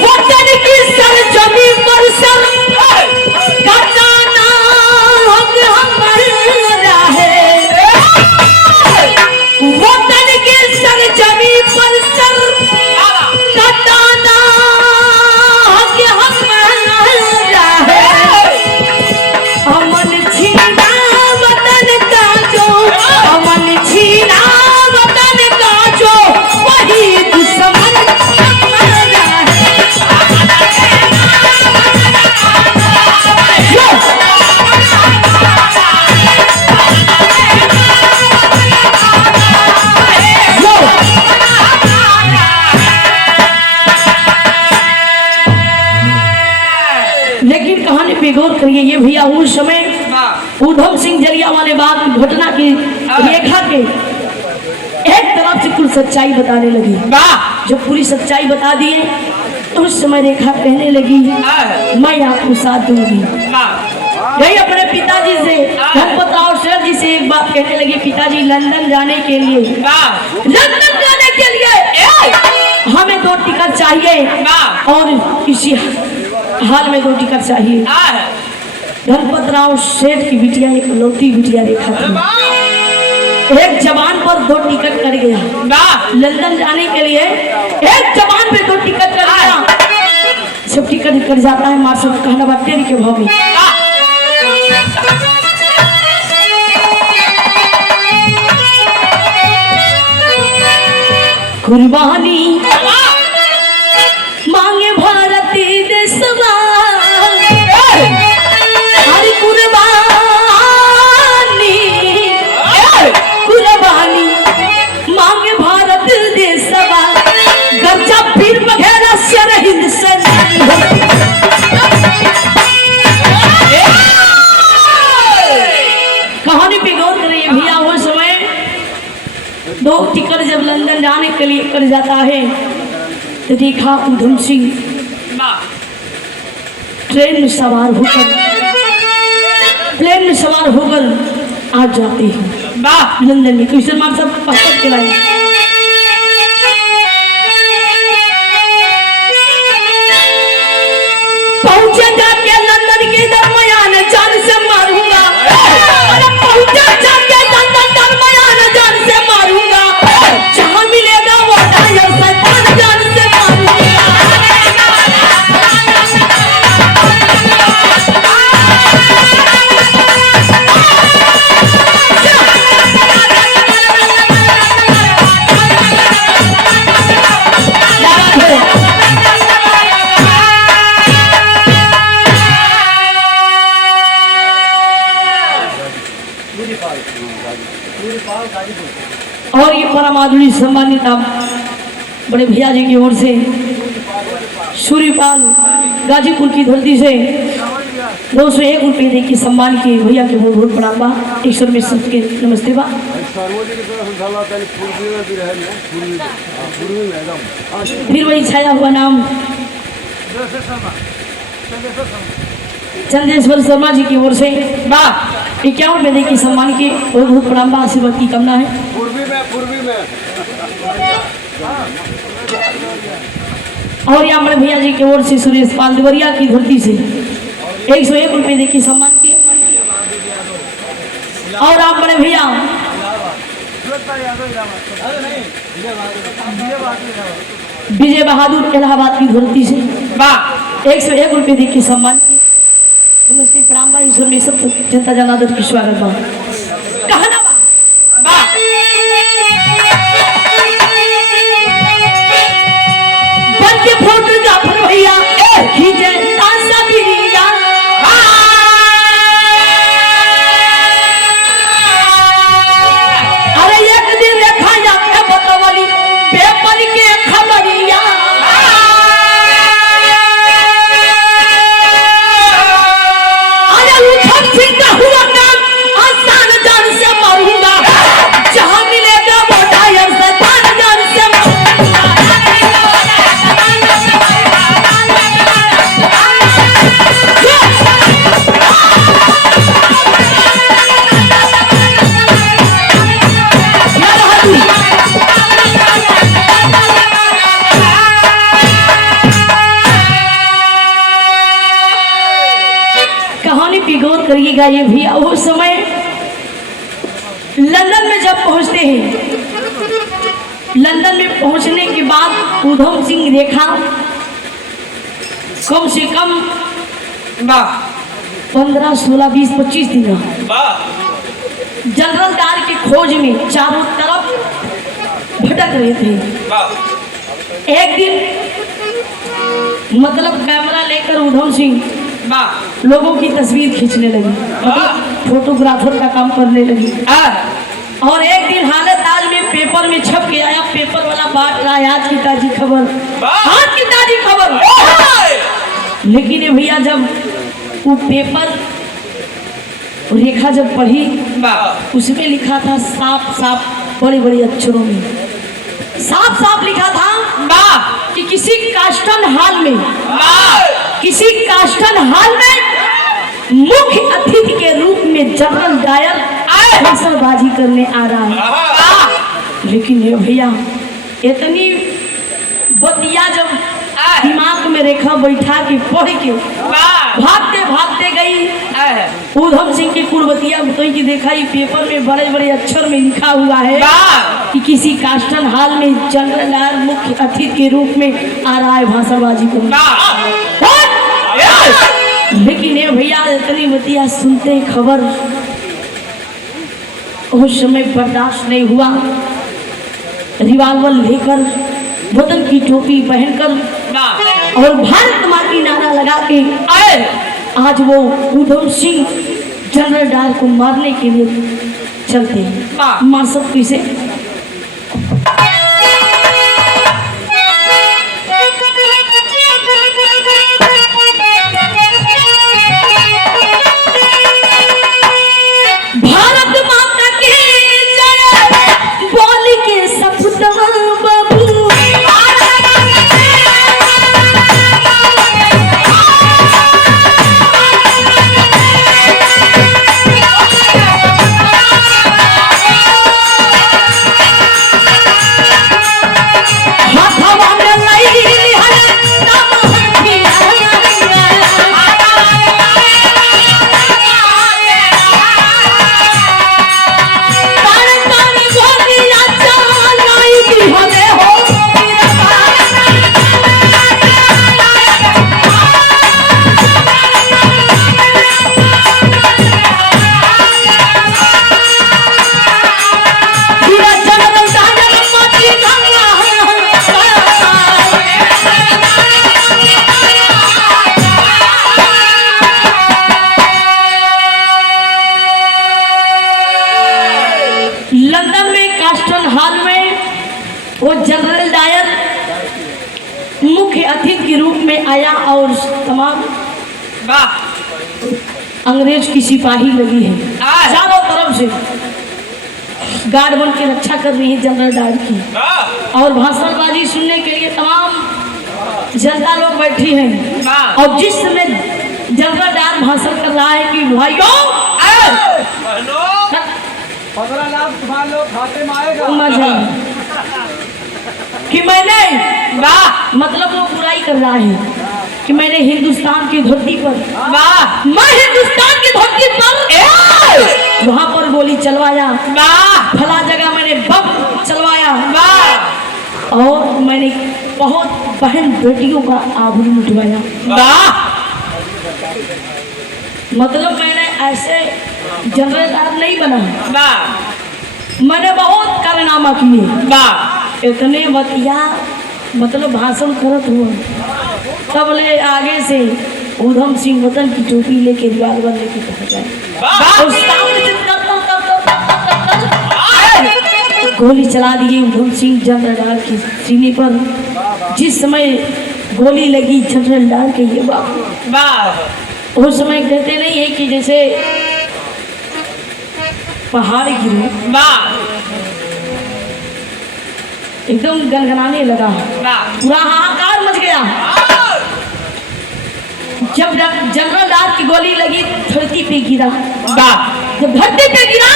वतन की सरजमी पर सर कटाना हक हमारा है। वतन की सरजमी पर सर कटाना हक हमारा है। अमन छीना वतन का जो अमन छीना वतन का जो वही दुश्मन हमारा है। लेकिन कहानी पे गौर करिए ये भैया उस समय ऊधम सिंह जलियांवाले बाग की घटना की रेखा के एक तरफ से कुल सच्चाई बताने लगी। जब पूरी सच्चाई बता दिए तो उस समय रेखा कहने लगी मैं आपको साथ दूंगी। यही अपने पिताजी से धनपत राव सेठ जी से एक बात कहने लगी पिताजी लंदन जाने के लिए हमें 2 टिकट चाहिए और इसी हाल में 2 टिकट चाहिए। गणपत राव सेठ की बिटिया एक लौती बिटिया रेखा थी। एक जवान पर 2 टिकट कर गया लंदन जाने के लिए। एक जवान पे 2 टिकट कर गया। सब टिकट कर जाता है मार्शल कहना बात तेरी के भाव में कुर्बानी मांगे भारती देशवा हरी कुर्बानी मांगे भारत देशवा गज्जा पीर वगैरह शर हिंद से कहानी पे गौर करिए भैया। वो समय 2 टिकट जब लंदन जाने के लिए कर जाता है तो देखा उधम सिंह ट्रेन में सवार होकर प्लेन में सवार होकर आ जाते हैं लंदन में। क्वेश्चन मार्क सब पासपोर्ट के लाइन पहुंचे जाके लंदन के दरमियान जान से मारूंगा। पहुंचे जाके लंदन दरमियान जान से मारूंगा। जहां मिलेगा वो डायर शैतान जान से मारूंगा। और ये परम आदमी सम्मानित आप बड़े भैया जी की ओर से सूर्यपाल गाजीपुर की धरती से 201 रुपये दे के सम्मान किए भैया के बहुत बहुत प्रणाम बा। ईश्वर में सबके नमस्ते बा। फिर वही छाया हुआ नाम चंदेश्वर शर्मा जी की ओर से 51 रुपये दे के सम्मान किए बहुत बहुत प्रणाम बा। आशीर्वाद की कामना है। और यहाँ बड़े भैया जी की ओर से सुरेश पाल देवरिया की धरती से 101 रुपये दे के सम्मान किए। और आप बड़े भैया विजय बहादुर इलाहाबाद की धरती से 101 रुपये दे के सम्मान किए। नमस्ते प्रणाम बा। ईश्वर में सब जनता जनार्दन की स्वागत बा। कहना बा बच्चे फोटोग्राफर भैया खींचे तासा बिरिया। अरे एक दिन देखा जाता बतावली पेपर के खबरिया। अरे उठन सीधा हुआ काम आसान जान से मारूंगा। जहां मिलेगा वो डायर से तान जान से कहानी पे गौर करिएगा। ये भी उस समय लंदन में जब पहुंचते हैं, लंदन में पहुंचने के बाद उधम सिंह रेखा कम से कम 15, 16, 20, 25 दिन जनरल डायर की खोज में चारों तरफ भटक रहे थे। एक दिन मतलब कैमरा लेकर उधम सिंह लोगों की तस्वीर खींचने लगी, फोटोग्राफर का काम करने लगी। और एक दिन हालत आज में पेपर में छप के आया, पेपर वाला बांट रहा है आज की ताजी खबर, आज की ताजी खबर। लेकिन ये भैया जब वो पेपर रेखा जब पढ़ी उसमें लिखा था साफ साफ बड़े बड़े अक्षरों में साफ साफ लिखा था कि किसी कास्टन हाल में मुख्य अतिथि के रूप में जनरल डायर फैसलबाजी करने आ रहा है। लेकिन ये भैया इतनी बतिया जब दिमाग में रेखा बैठा के पढ़ के भागते भागते गई ऊधम सिंह की कुड़बतिया बताई कि देखा ये पेपर में बड़े बड़े अक्षर में लिखा हुआ है कि किसी कास्टन हॉल में जनरल डायर मुख्य अतिथि के रूप में आ रहा है भाषणबाजी को। लेकिन ये भैया इतनी बतिया सुनते खबर उस समय बर्दाश्त नहीं हुआ। रिवाल्वर लेकर वतन की टोपी पहनकर और भारत माँ की नारा लगा के आज वो ऊधम सिंह जनरल डायर को मारने के लिए चलते हैं। मार सकते इसे भारत माता की जय बोल के सपूत बाबू वो जनरल डायर मुख्य अतिथि के रूप में आया और तमाम अंग्रेज की सिपाही लगी है चारों तरफ से गार्ड बन के रक्षा कर रही है जनरल डायर की और भाषणबाजी सुनने के लिए तमाम जनता लोग बैठी हैं। और जिस समय जनरल डायर भाषण कर रहा है कि भाइयों कि मैंने मतलब वो बुराई कर रहा है कि मैंने हिंदुस्तान की धरती पर मैं हिंदुस्तान की धरती पर वहां पर गोली चलवाया, फला जगह मैंने बम चलवाया और मैंने बहुत बहन बेटियों का आभूषण उठवाया। मतलब मैंने ऐसे जनरल डायर नहीं बना, मैंने बहुत कारनामा किए। इतने बतिया मतलब भाषण करत हुआ तब ले आगे से ऊधम सिंह वतन की टोपी लेके रिवाल्वर लेके पहुंचा और सामने से गोली चला दिए ऊधम सिंह जनरल डायर के सीने पर। जिस समय गोली लगी जनरल डायर के ये बाप उस समय कहते नहीं है कि जैसे पहाड़ गिरे एकदम गनगनाने लगा, पूरा हाहाकार मच गया। जब जनरल डायर की गोली लगी धरती पे गिरा, जब धरती पे गिरा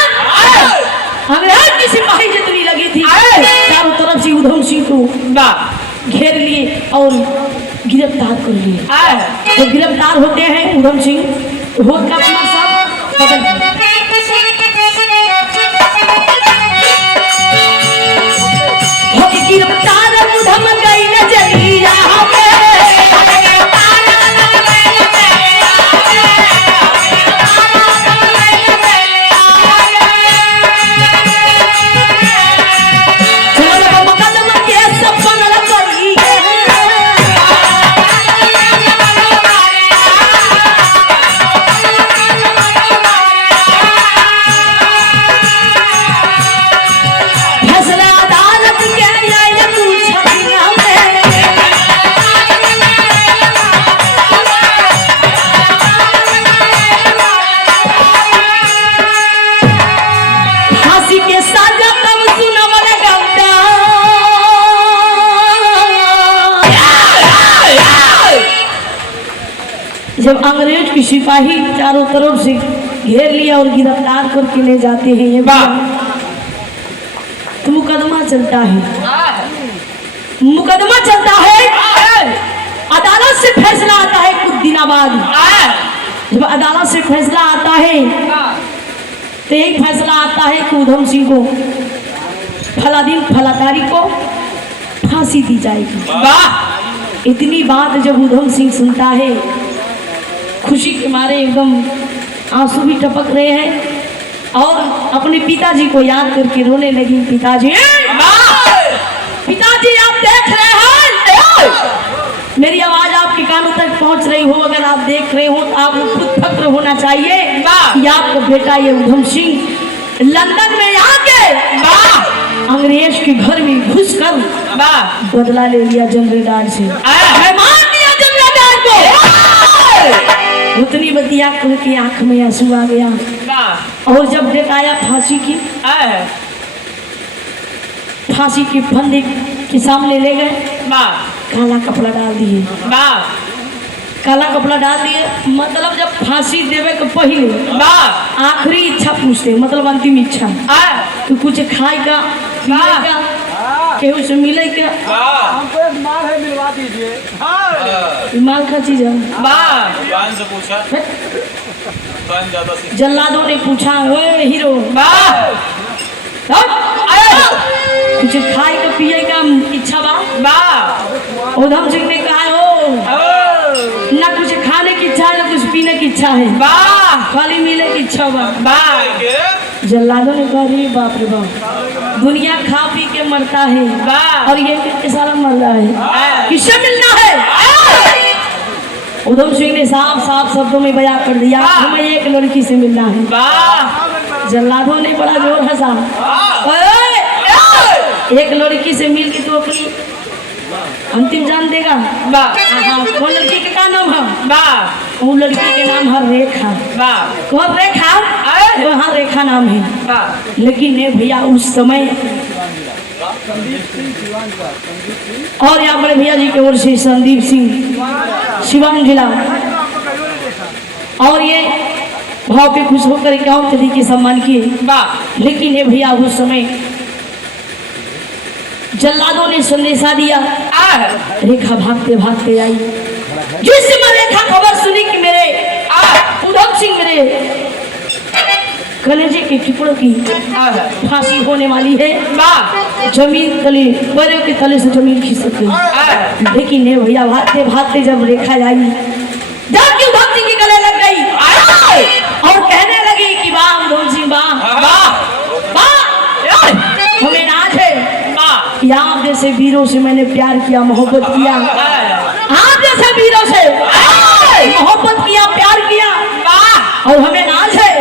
अंग्रेज की सिपाही जितनी लगी थी चारों तरफ से ऊधम सिंह को घेर लिए और गिरफ्तार कर लिए। जब गिरफ्तार होते हैं ऊधम सिंह होद का सब बदल गिरफ्तार ऊधम गई नजरिया जब अंग्रेज की सिपाही चारों तरफ से घेर लिया और गिरफ्तार करके ले जाते हैं ये तो मुकदमा चलता है। मुकदमा चलता है, अदालत से फैसला आता है कुछ दिनों बाद। जब अदालत से फैसला आता है तो एक फैसला आता है कि उधम सिंह को फला दिन फला तारीख को फांसी दी जाएगी। वाह इतनी बात जब उधम सिंह सुनता है, खुशी के मारे एकदम आंसू भी टपक रहे हैं और अपने पिताजी को याद करके रोने लगी। पिताजी, पिताजी आप देख रहे हैं, मेरी आवाज आपके कानों तक पहुंच रही हो, अगर आप देख रहे हो तो आपको खुद फक्र होना चाहिए कि आपका बेटा ये उधम सिंह लंदन में आके अंग्रेज के घर में घुसकर बदला ले लिया जमरेदार से। मैं मान लिया जमरेदार को। उतनी बतिया के आंख में आंसू आ गया और जब डेट आया फांसी की, फांसी के फंदे के सामने ले गए, काला कपड़ा डाल दिए, काला कपड़ा डाल दिए। मतलब जब फांसी देवे के पहले आखिरी इच्छा पूछते, मतलब अंतिम इच्छा कि कुछ खाए का पिए का केहू से मिले क्या, हमको एक माल है मिलवा दीजिए। माल का चीज है। बहन से पूछा, बहन ज्यादा सी जल्लादों ने पूछा, ओए हीरो कुछ खाए का पिए का इच्छा बा? उधम सिंह ने कहा ना कुछ खाने की इच्छा है ना कुछ पीने की इच्छा है, खाली मिले की इच्छा बा। जल्लादों ने कहा, रे बाप रे बाप, दुनिया खा पी के मरता है और ये कितने सारा मर रहा है, किससे मिलना है? उधम सिंह ने साफ साफ शब्दों में बयां कर दिया, हमें एक लड़की से मिलना है। जल्लादों ने बड़ा जोर हंसा, एक लड़की से मिल के तो अपनी अंतिम जान देगा। कौन लड़की के क्या नाम है? वो लड़की के नाम है रेखा। कौन रेखा? वहाँ रेखा नाम है। लेकिन ने भैया उस समय और यहाँ बड़े भैया जी की ओर से संदीप सिंह शिवान जिला और ये भाव पे खुश होकर इक्यावन तरीके सम्मान किए। लेकिन ये भैया उस समय जल्लादों ने संदेशा दिया, रेखा भागते भागते आई। जिस समय रेखा खबर सुनी कि मेरे उधम सिंह मेरे कलेजे के टुकड़ों की फांसी होने वाली है, जमीन तले पैरों के तले से जमीन खिसक गई। लेकिन ये भैया भागते भागते जब रेखा आई, जाके उधम सिंह के गले लग गई और कहने लगी कि वाह उधम सिंह वाह, हमें नाज है कि आप जैसे वीरों से मैंने प्यार किया, मोहब्बत किया, आप जैसे वीरों से मोहब्बत किया, प्यार किया, और हमें नाज है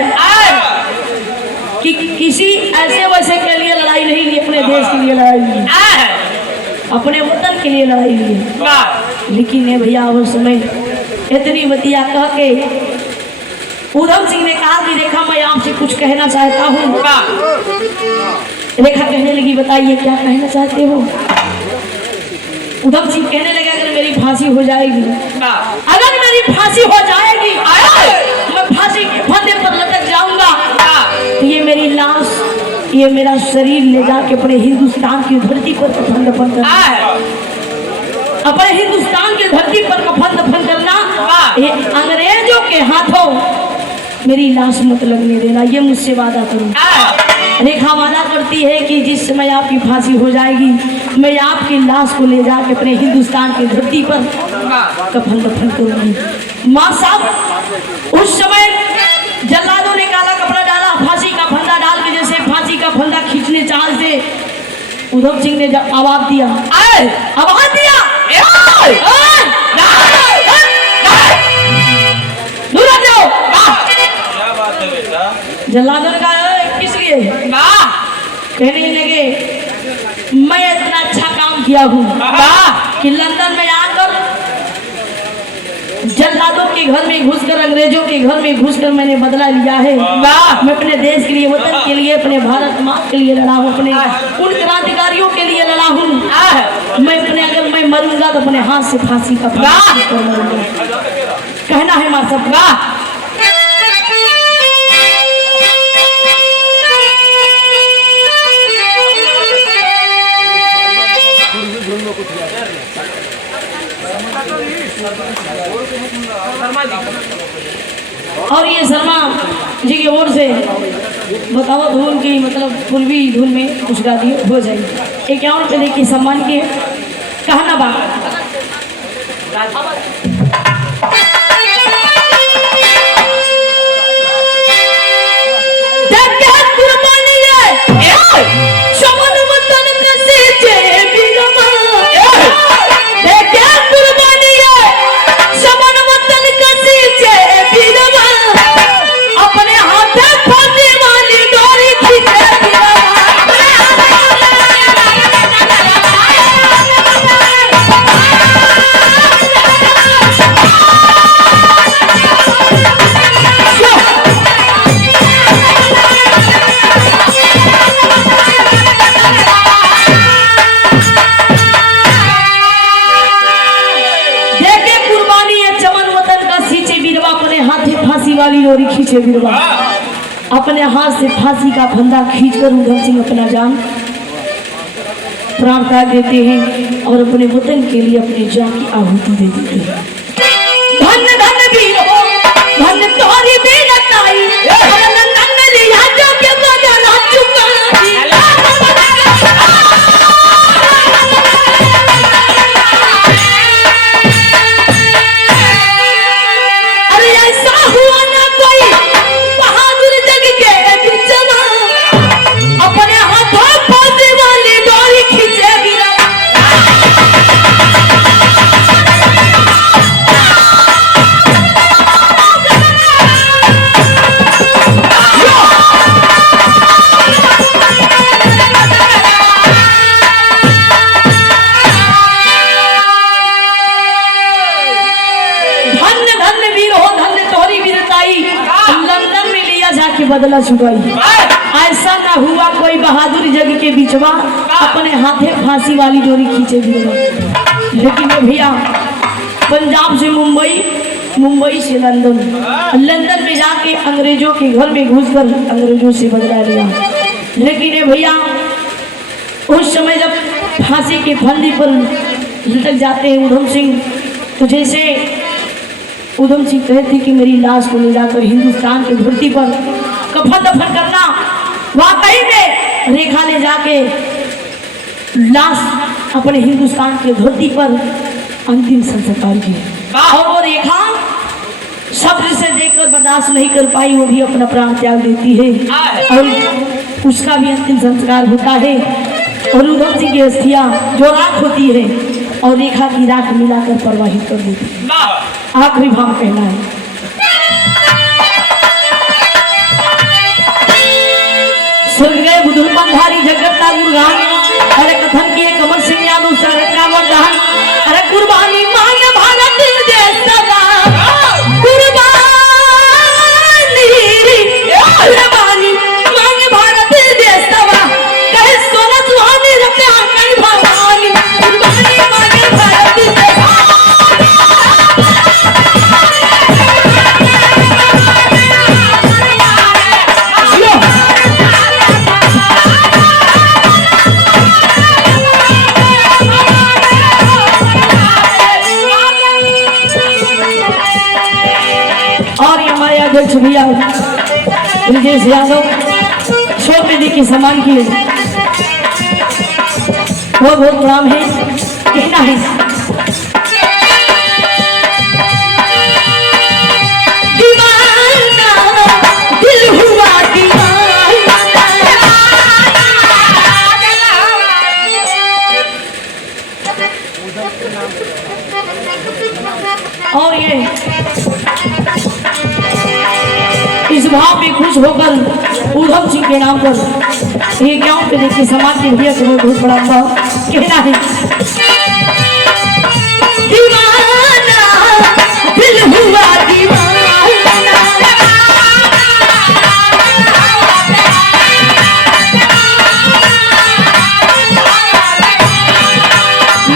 कि किसी ऐसे वैसे के लिए लड़ाई नहीं ली, अपने देश के लिए लड़ाई ली, अपने वतन के लिए लड़ाई ली। लेकिन ये भैया उस समय इतनी बतिया कह के उधम सिंह ने कहा कि रेखा मैं आपसे कुछ कहना चाहता हूँ। रेखा कहने लगी, बताइए क्या कहना चाहते हो? उधम सिंह कहने लगे, अगर मेरी फांसी हो जाएगी, अगर मेरी फांसी हो जाएगी, मैं फांसी के फंदे पर लटक जाऊंगा, तो ये मेरी लाश, ये मेरा शरीर ले जाके अपने हिंदुस्तान की धरती पर कफन दफन करना, अपने हिंदुस्तान की धरती पर कफन दफन करना, ये अंग्रेजों के हाथों मेरी लाश मत लगने देना, ये मुझसे वादा करो। रेखा वादा करती है कि जिस समय आपकी फांसी हो जाएगी, मैं आपकी लाश को ले जाके अपने हिंदुस्तान की धरती पर कफन दफन करूंगी। माँ साहब उस समय जल्लादों ने काला कपड़ा डाला, फांसी का फंदा डाल के जैसे फांसी का फंदा खींचने चाल से उधम सिंह ने जब आवाज दिया, आवाज दिया, दूर आ जाओ। क्या बात है बेटा? जल्लादों ने कहा, किस लिए? कहने लगे, मैं इतना अच्छा काम किया हूँ कि लंदन में आकर जल्लादों के घर में घुसकर, अंग्रेजों के घर में घुसकर मैंने बदला लिया है। मैं अपने देश के लिए, वतन के लिए, अपने भारत माँ के लिए लड़ा हूँ, अपने उन क्रांतिकारियों के लिए लड़ा हूँ। मैं अपने, अगर मैं मरूंगा तो अपने हाथ से फांसी का कहना है माँ सब। जोर से बताओ धुन की मतलब पूर्वी धुन में कुछ गा दिए हो जाएगी। 51 रुपये देखिए सम्मान के कहना बात वाली डोरी खींचे बिरवा अपने हाथ से फांसी का फंदा खींचकर उधम सिंह अपना जान प्राण त्याग देते हैं और अपने वतन के लिए अपनी जान की आहुति दे देते हैं। धन धन वीर हो धन तोरी वीरताई और नंदन लिया जो के बदला चुका बदला चुकाई। ऐसा ना हुआ कोई बहादुर जग के बीचवा अपने हाथे फांसी वाली डोरी खींचे बिरवा। लेकिन भैया पंजाब से मुंबई, मुंबई से लंदन, लंदन में जाके अंग्रेजों के घर में घुसकर अंग्रेजों से बदला लिया। लेकिन भैया उस समय जब फांसी के फंदे पर लटक जाते हैं उधम सिंह, तो जैसे उधम सिंह कहते कि मेरी लाश को ले जाकर हिंदुस्तान की धरती पर कफन दफन करना, वाकई में रेखा ले जाके लाश अपने हिंदुस्तान की धरती पर अंतिम संस्कार किए। और वो रेखा सब्र से देखकर बर्दाश्त नहीं कर पाई, वो भी अपना प्राण त्याग देती है और उसका भी अंतिम संस्कार होता है। और उधम सिंह की अस्थियां जो राख होती है और रेखा की राख मिलाकर प्रवाहित कर देती है। आखिरी भाव कहना है स्वर्ग गए बुधुल पंधारी जगत का गुरगान, अरे कथन किए कमर सिंह यादव सरक का वरदान, अरे कुर्बानी मांगे भारत देश सदा कुर्बानी, कुर्बानी मांगे भारत देश सदा कहे सोना सुहानी रखे आंखी भवानी, कुर्बानी मांगे भारत देश अध्यक्ष भैया ब्रजेश यादव 100 रुपये की सम्मान किए, बहुत बहुत प्रणाम है। कहना है दीवाना दिल हुआ दीवाना, और ये इस भाव में खुश होकर उधम सिंह के नाम पर ये गाँव पे देखिए समाज के भैया को बहुत बड़ा भाव कहना है दीवाना दिल हुआ दीवाना,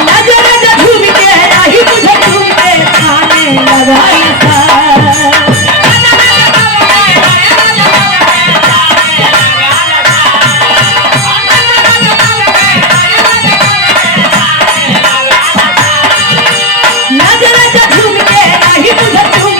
नजर झूम के राही मुझे झूम के खाने लगाया था, झूम के राही मुझे झूम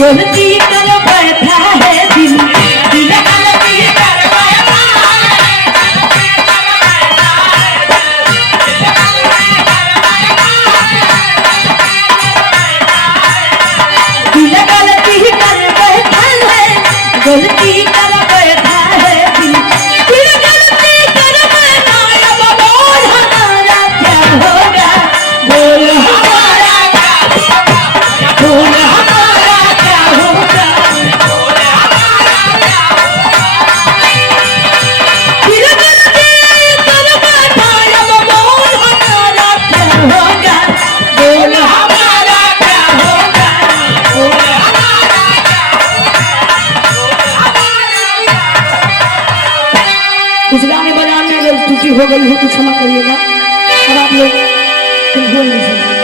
गलती कर बैठा है दिल दिल गलती कर बैठा दिल गलती कर बैठा है गलती कर बैठा है दिल दिल गलती कर बैठा है बोल हमारा क्या होगा बोल हमारा क्या होगा बोल हमारा क्या होगा दिल गलती कर बैठा है बोल हमारा क्या होगा बोल हमारा क्या होगा बोल कुछ गाने बजाने अगर त्रुटि हो गई हो तो क्षमा करिएगा और आप लोग फिर बोल नहीं सकते।